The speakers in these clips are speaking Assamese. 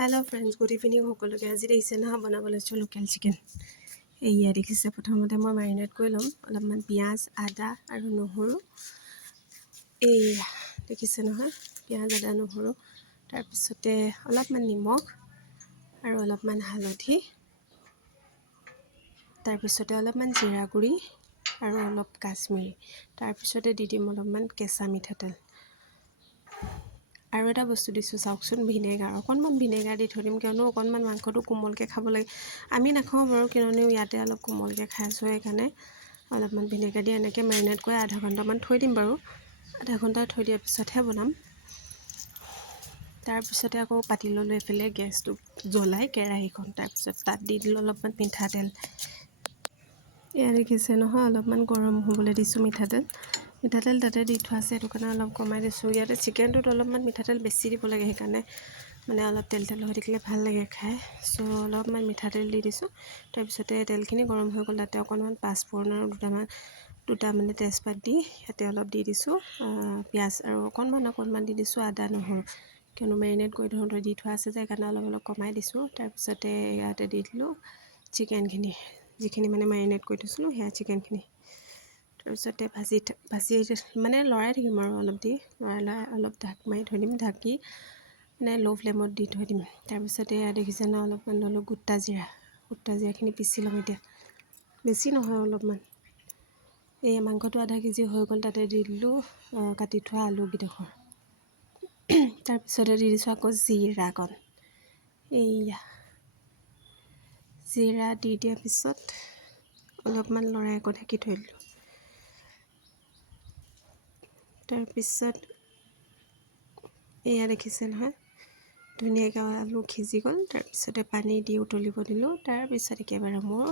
हेलो फ्रेंड्स गुड इवनिंग সকলোকে আজি দেখিছে না বনাবলৈ লৈছো লোকেল চিকেন এইয়া দেখিছে প্ৰথমতে মই মাৰিনেট কৰি লম অলপমান পিয়াজ আদা আৰু নহৰু এইয়া দেখিছে নহয় পিয়াজ আদা নহৰু তাৰ পিছতে অলপমান নিমখ আৰু অলপমান হালধি তাৰ পিছতে অলপমান জিৰা গুৰি আৰু অলপ কাশ্মীৰী তাৰ পিছতে দি দিম অলপমান কেঁচা মিঠাতেল আৰু এটা বস্তু দিছো চাওকচোন ভিনেগাৰ অকনমান ভিনেগাৰ দি থৈ দিম কিয়নো অকনমান মাংসটো কোমলকে খাব লাগে আমি নাখাও বাৰু কিয়নো ইয়াতে অলপ কোমলকে খাইছো সেইকাৰণে অলপমান ভিনেগাৰ দি এনেকৈ মেৰিনেট কৰি আধা ঘণ্টামান থৈ দিম বাৰু আধা ঘণ্টা থৈ দিয়াৰ পিছতহে বনাম তাৰ পিছতে আকৌ পাতি ললো এফালে গেছটো জ্বলাই কেৰাহীখন তাৰ পিছত তাত দি দিলো অলপমান মিঠাতেল এয়া দেখিছে নহয় অলপমান গৰম হ'বলৈ দিছো মিঠাতেল তাতে দি থোৱা আছে এটো কাৰণে অলপ কমাই দিছো ইয়াতে চিকেনটোত অলপমান মিঠাতেল বেছি দিব লাগে সেইকাৰণে মানে অলপ তেল হৈ থাকিলে ভাল লাগে খাই সো অলপমান মিঠাতেল দি দিছো তাৰ পিছতে তেলখিনি গৰম হৈ গ'ল তাতে অকনমান পাঁচফোৰণ আৰু দুটা মানে তেজপাত দি ইয়াতে অলপ দি দিছো পিয়াজ আৰু অকনমান দি দিছো আদা নহৰু কিয়নো মেৰিনেট কৰি ধৰণে দি থোৱা আছে যে কাৰণে অলপ কমাই দিছো তাৰ পিছতে ইয়াতে দি দিলো চিকেনখিনি যিখিনি মানে মেৰিনেট কৰি থৈছিলো হেয়া চিকেনখিনি তাৰ পিছতে ভাজি মানে লৰাই থাকিম আৰু অলপ দি লৰাই অলপ ঢাক মাৰি থৈ দিম ঢাকি মানে লো ফ্লেমত দি থৈ দিম তাৰ পিছতে এয়া দেখিছে না অলপমান ললো গোটা জিৰাখিনি পিচি লম এতিয়া বেছি নহয় অলপমান এই মাংসটো আধা কেজি হৈ গ'ল তাতে দি দিলো কাটি থোৱা আলু গিডখৰ তাৰ পিছতে দি দিছো আকৌ জিৰাকণ এইয়া জিৰা দি দিয়াৰ পিছত অলপমান লৰাই আকৌ ঢাকি থৈ দিলো তাৰ পিছত এয়া দেখিছে নহয় ধুনীয়াকৈ আলু সিজি গ'ল তাৰ পিছতে পানী দি উতলিব দিলো তাৰ পিছত একেবাৰে মোৰ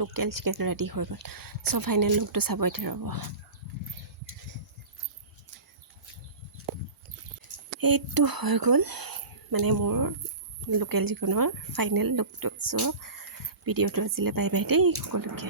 লোকেল চিকেন ৰেডি হৈ গ'ল সো ফাইনেল লুকটো চাব এতিয়া ৰ'ব এইটো হৈ গ'ল মানে মোৰ লোকেল চিকেনৰ ফাইনেল লুকটো সো ভিডিঅ'টো আজিলে বাই বাই দেই সকলোকে